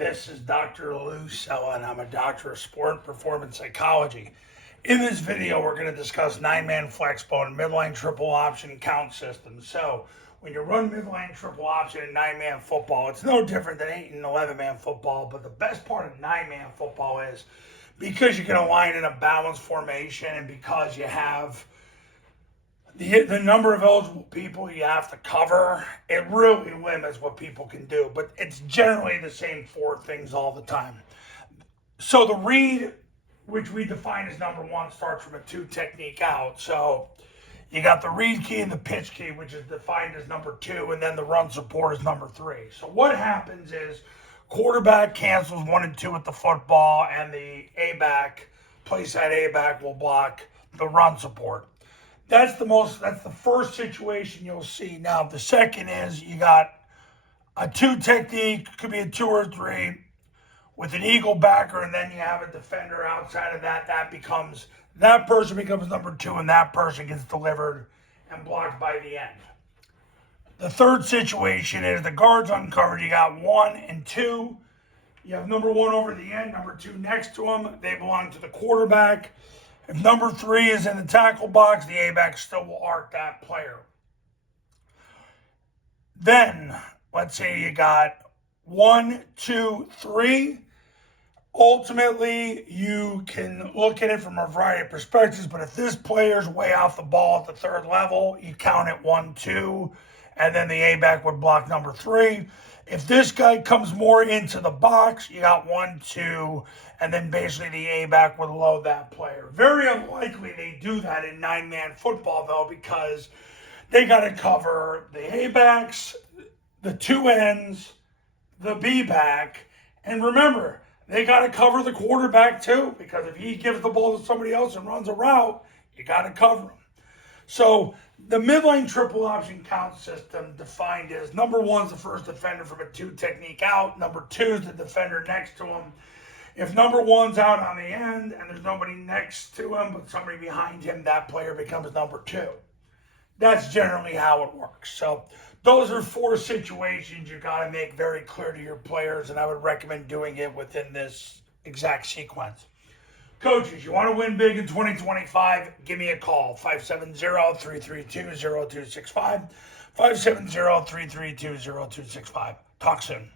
This is Dr. Lou Cella, and I'm a doctor of sport and performance psychology. In this video, we're going to discuss 9-man flexbone, midline triple option count system. So, when you run midline triple option in 9-man football, it's no different than 8 and 11-man football, but the best part of 9-man football is because you can align in a balanced formation and because you have the number of eligible people you have to cover, it really limits what people can do. But it's generally the same 4 things all the time. So the read, which we define as number 1, starts from a 2 technique out. So you got the read key and the pitch key, which is defined as number 2, and then the run support is number 3. So what happens is quarterback cancels 1 and 2 with the football, and the A-back, play side A-back will block the run support. That's the first situation you'll see. Now, the second is you got a 2 technique, could be a 2 or 3, with an eagle backer, and then you have a defender outside of that. That person becomes number 2, and that person gets delivered and blocked by the end. The third situation is the guard's uncovered. You got 1 and 2. You have number 1 over the end, number 2 next to him. They belong to the quarterback. If number 3 is in the tackle box, the A-back still will arc that player. Then, let's say you got 1, 2, 3. Ultimately, you can look at it from a variety of perspectives, but if this player's way off the ball at the 3rd level, you count it 1, 2, and then the A-back would block number 3. If this guy comes more into the box, you got 1, 2, and then basically the A-back would load that player. Very unlikely they do that in 9-man football, though, because they got to cover the A-backs, the 2 ends, the B-back, and remember, they got to cover the quarterback too, because if he gives the ball to somebody else and runs a route, you got to cover him. So the midline triple option count system defined as number 1 is the first defender from a 2 technique out. Number 2 is the defender next to him. If number 1's out on the end and there's nobody next to him but somebody behind him, that player becomes number 2. That's generally how it works. So those are 4 situations you got to make very clear to your players, and I would recommend doing it within this exact sequence. Coaches, you want to win big in 2025? Give me a call, 570-332-0265, 570-332-0265. Talk soon.